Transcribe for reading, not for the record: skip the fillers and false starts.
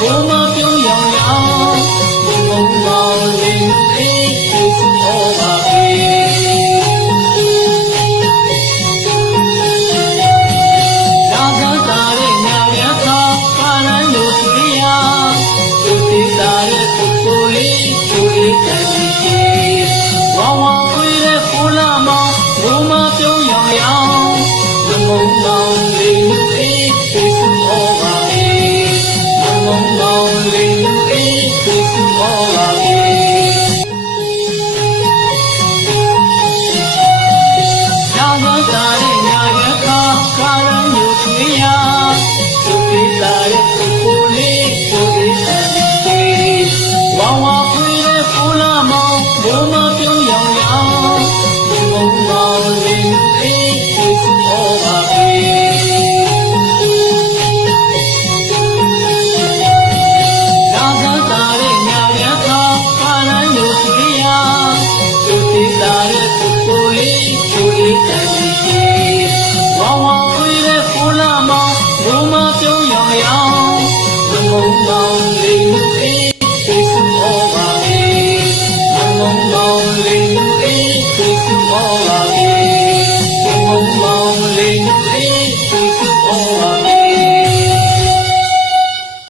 ဘုံမပြုံးရောင်ရောင်ဘုံမောင်လေးအေးကျေးဇူးတော်ပါပေရာဇတာရဲ့ညာရခါကာလန်တို့ဆွေရာသူတိတာရဲ့ပုဂ္ဂိုလ်လေးကိုလေးတန်စီဝါဝါခွေတဲ့ဖူလာမောင်ဘုံမပြုံးရောင်ရောင်ဘုံမောင်လေးအေးကျေးဇူးတော်ပါပေဘုံမောင်လေးအေးကျေးဇူးတော်ပါပေရာဇတာရဲ့ညာရခါကာလန်တို့ဆွေရာသူတိတာရဲ့ပုဂ္ဂိုလ်လေးကိုလေးတန်စီဝါဝါခွေတဲ့ဖူလာမောင်ဘုံမ